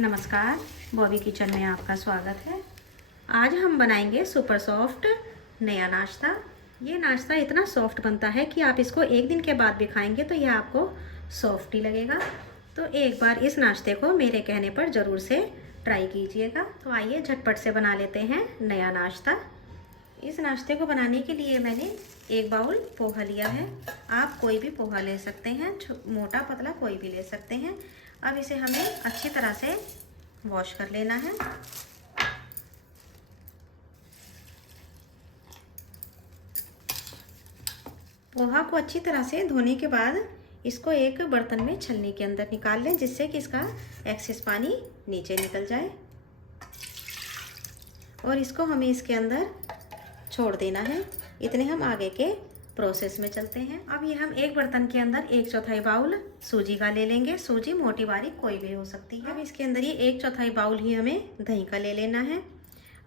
नमस्कार, बॉबी किचन में आपका स्वागत है। आज हम बनाएंगे सुपर सॉफ्ट नया नाश्ता। ये नाश्ता इतना सॉफ्ट बनता है कि आप इसको एक दिन के बाद भी खाएंगे तो यह आपको सॉफ्ट ही लगेगा। तो एक बार इस नाश्ते को मेरे कहने पर ज़रूर से ट्राई कीजिएगा। तो आइए झटपट से बना लेते हैं नया नाश्ता। इस नाश्ते को बनाने के लिए मैंने एक बाउल पोहा लिया है। आप कोई भी पोहा ले सकते हैं, मोटा पतला कोई भी ले सकते हैं। अब इसे हमें अच्छी तरह से वॉश कर लेना है। पोहा को अच्छी तरह से धोने के बाद इसको एक बर्तन में छलनी के अंदर निकाल लें, जिससे कि इसका एक्सेस पानी नीचे निकल जाए। और इसको हमें इसके अंदर छोड़ देना है। इतने हम आगे के प्रोसेस में चलते हैं। अब ये हम एक बर्तन के अंदर 1/4 बाउल सूजी का ले लेंगे। सूजी मोटी बारीक कोई भी हो सकती है। अब इसके अंदर ये 1/4 बाउल ही हमें दही का ले लेना है।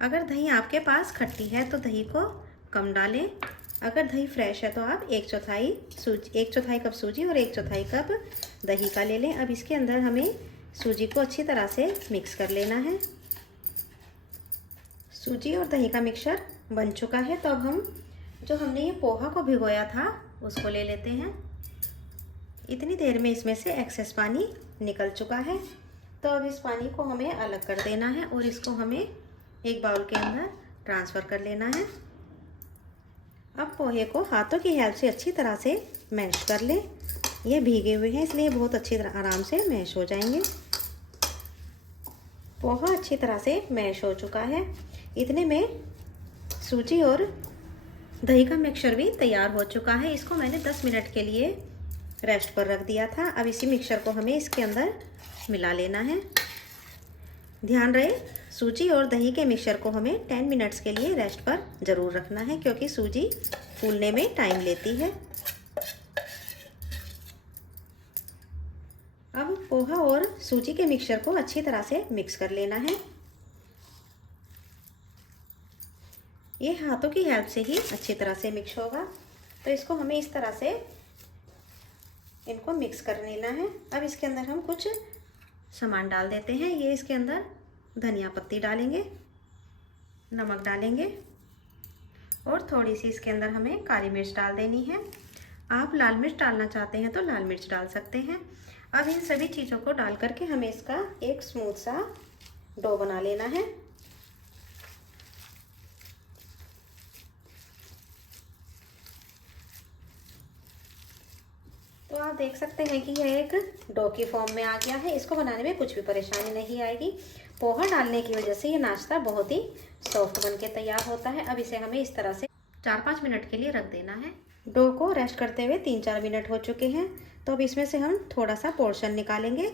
अगर दही आपके पास खट्टी है तो दही को कम डालें। अगर दही फ्रेश है तो आप 1/4 कप सूजी और 1/4 कप दही का ले लें। अब इसके अंदर हमें सूजी को अच्छी तरह से मिक्स कर लेना है। सूजी और दही का मिक्सचर बन चुका है। तो अब हम जो हमने ये पोहा को भिगोया था उसको ले लेते हैं। इतनी देर में इसमें से एक्सेस पानी निकल चुका है। तो अब इस पानी को हमें अलग कर देना है और इसको हमें एक बाउल के अंदर ट्रांसफ़र कर लेना है। अब पोहे को हाथों की हेल्प से अच्छी तरह से मैश कर लें। ये भीगे हुए हैं इसलिए बहुत अच्छी तरह आराम से मैश हो जाएंगे। पोहा अच्छी तरह से मैश हो चुका है। इतने में सूजी और दही का मिक्सचर भी तैयार हो चुका है। इसको मैंने 10 मिनट के लिए रेस्ट पर रख दिया था। अब इसी मिक्सचर को हमें इसके अंदर मिला लेना है। ध्यान रहे, सूजी और दही के मिक्सचर को हमें 10 मिनट्स के लिए रेस्ट पर ज़रूर रखना है, क्योंकि सूजी फूलने में टाइम लेती है। अब पोहा और सूजी के मिक्सचर को अच्छी तरह से मिक्स कर लेना है। ये हाथों की हेल्प से ही अच्छी तरह से मिक्स होगा। तो इसको हमें इस तरह से इनको मिक्स कर लेना है। अब इसके अंदर हम कुछ सामान डाल देते हैं। ये इसके अंदर धनिया पत्ती डालेंगे, नमक डालेंगे और थोड़ी सी इसके अंदर हमें काली मिर्च डाल देनी है। आप लाल मिर्च डालना चाहते हैं तो लाल मिर्च डाल सकते हैं। अब इन सभी चीज़ों को डाल करके हमें इसका एक स्मूथ सा डो बना लेना है। तो आप देख सकते हैं कि यह एक डो की फॉर्म में आ गया है। इसको बनाने में कुछ भी परेशानी नहीं आएगी। पोहा डालने की वजह से ये नाश्ता बहुत ही सॉफ्ट बन के तैयार होता है। अब इसे हमें इस तरह से 4-5 मिनट के लिए रख देना है। डो को रेस्ट करते हुए 3-4 मिनट हो चुके हैं। तो अब इसमें से हम थोड़ा सा पोर्शन निकालेंगे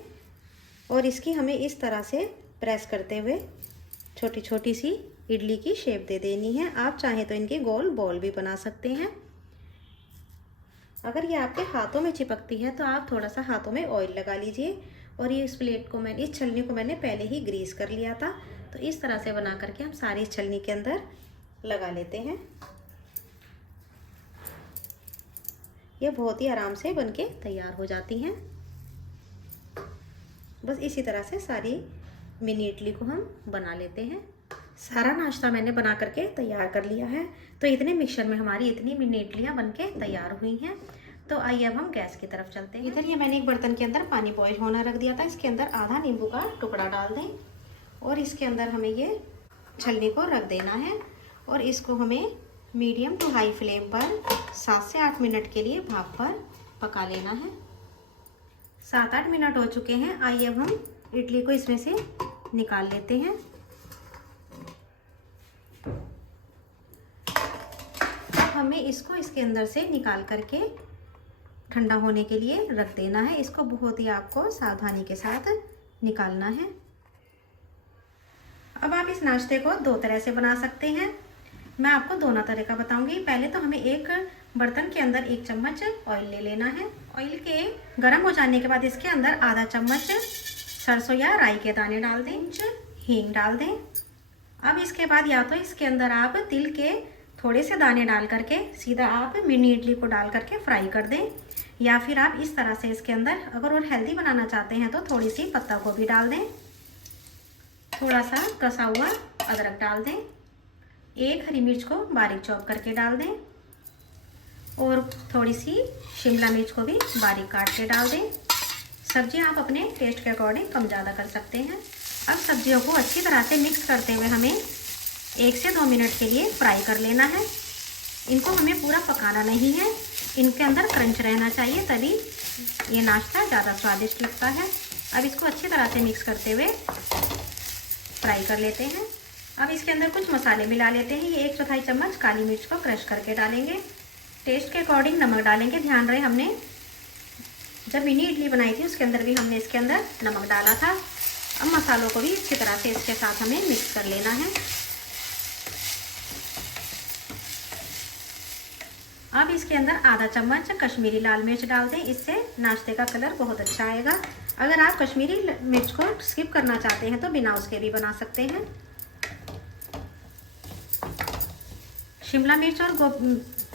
और इसकी हमें इस तरह से प्रेस करते हुए छोटी छोटी सी इडली की शेप दे देनी है। आप चाहें तो इनकी गोल बॉल भी बना सकते हैं। अगर ये आपके हाथों में चिपकती है तो आप थोड़ा सा हाथों में ऑयल लगा लीजिए। और ये इस छलनी को मैंने पहले ही ग्रीस कर लिया था। तो इस तरह से बना करके हम सारी इस छलनी के अंदर लगा लेते हैं। ये बहुत ही आराम से बनके तैयार हो जाती हैं। बस इसी तरह से सारी मिनी इडली को हम बना लेते हैं। सारा नाश्ता मैंने बना करके तैयार कर लिया है। तो इतने मिक्सचर में हमारी इतनी मिनी इडलियाँ बनके तैयार हुई हैं। तो आइए अब हम गैस की तरफ चलते हैं। इधर ये मैंने एक बर्तन के अंदर पानी बॉईल होना रख दिया था। इसके अंदर आधा नींबू का टुकड़ा डाल दें और इसके अंदर हमें ये छलनी को रख देना है। और इसको हमें मीडियम टू हाई फ्लेम पर 7 से 8 मिनट के लिए भाप पर पका लेना है। 7-8 मिनट हो चुके हैं। आइए अब हम इडली को इसमें से निकाल लेते हैं। हमें इसको इसके अंदर से निकाल करके ठंडा होने के लिए रख देना है। इसको बहुत ही आपको सावधानी के साथ निकालना है। अब आप इस नाश्ते को 2 तरह से बना सकते हैं। मैं आपको दोनों तरह का बताऊंगी। पहले तो हमें एक बर्तन के अंदर 1 चम्मच ऑयल ले लेना है। ऑयल के गर्म हो जाने के बाद इसके अंदर आधा चम्मच सरसों या राई के दाने डाल दें, हींग डाल दें। अब इसके बाद या तो इसके अंदर आप तिल के थोड़े से दाने डाल करके सीधा आप मिनी इडली को डाल करके फ्राई कर दें, या फिर आप इस तरह से इसके अंदर अगर और हेल्दी बनाना चाहते हैं तो थोड़ी सी पत्ता गोभी डाल दें। थोड़ा सा कसा हुआ अदरक डाल दें, एक हरी मिर्च को बारीक चॉप करके डाल दें और थोड़ी सी शिमला मिर्च को भी बारीक काट के डाल दें। सब्जी आप अपने टेस्ट के अकॉर्डिंग कम ज़्यादा कर सकते हैं। अब सब्जियों को अच्छी तरह से मिक्स करते हुए हमें 1 से 2 मिनट के लिए फ्राई कर लेना है। इनको हमें पूरा पकाना नहीं है, इनके अंदर क्रंच रहना चाहिए, तभी ये नाश्ता ज़्यादा स्वादिष्ट लगता है। अब इसको अच्छी तरह से मिक्स करते हुए फ्राई कर लेते हैं। अब इसके अंदर कुछ मसाले मिला लेते हैं। ये 1/4 चम्मच काली मिर्च को क्रश करके डालेंगे। टेस्ट के अकॉर्डिंग नमक डालेंगे। ध्यान रहे हमने जब मिनी इडली बनाई थी उसके अंदर भी हमने इसके अंदर नमक डाला था। अब मसालों को भी अच्छी तरह से इसके साथ हमें मिक्स कर लेना है। अब इसके अंदर आधा चम्मच कश्मीरी लाल मिर्च डाल दें, इससे नाश्ते का कलर बहुत अच्छा आएगा। अगर आप कश्मीरी मिर्च को स्किप करना चाहते हैं तो बिना उसके भी बना सकते हैं। शिमला मिर्च और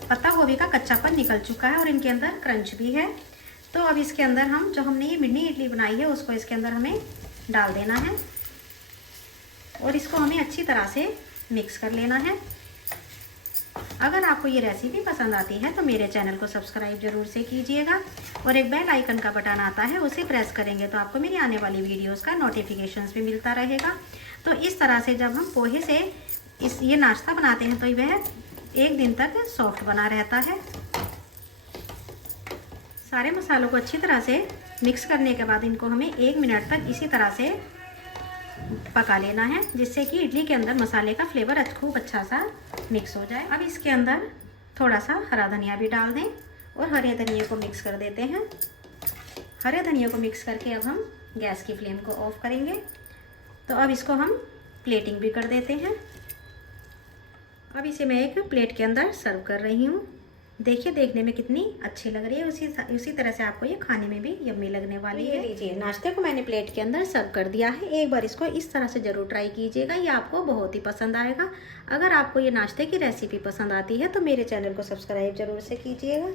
पत्ता गोभी का कच्चापन निकल चुका है और इनके अंदर क्रंच भी है। तो अब इसके अंदर हम जो हमने ये मिनी इडली बनाई है उसको इसके अंदर हमें डाल देना है और इसको हमें अच्छी तरह से मिक्स कर लेना है। अगर आपको ये रेसिपी पसंद आती है तो मेरे चैनल को सब्सक्राइब जरूर से कीजिएगा और एक बेल आइकन का बटन आता है उसे प्रेस करेंगे तो आपको मेरी आने वाली वीडियोस का नोटिफिकेशंस भी मिलता रहेगा। तो इस तरह से जब हम पोहे से ये नाश्ता बनाते हैं तो वह 1 दिन तक सॉफ्ट बना रहता है। सारे मसालों को अच्छी तरह से मिक्स करने के बाद इनको हमें 1 मिनट तक इसी तरह से पका लेना है, जिससे कि इडली के अंदर मसाले का फ्लेवर खूब अच्छा सा मिक्स हो जाए। अब इसके अंदर थोड़ा सा हरा धनिया भी डाल दें और हरे धनिया को मिक्स कर देते हैं। हरे धनिया को मिक्स करके अब हम गैस की फ्लेम को ऑफ करेंगे। तो अब इसको हम प्लेटिंग भी कर देते हैं। अब इसे मैं एक प्लेट के अंदर सर्व कर रही हूँ। देखिए देखने में कितनी अच्छी लग रही है, उसी तरह से आपको ये खाने में भी यम्मी लगने वाली है। लीजिए नाश्ते को मैंने प्लेट के अंदर सर्व कर दिया है। एक बार इसको इस तरह से ज़रूर ट्राई कीजिएगा, ये आपको बहुत ही पसंद आएगा। अगर आपको ये नाश्ते की रेसिपी पसंद आती है तो मेरे चैनल को सब्सक्राइब जरूर से कीजिएगा।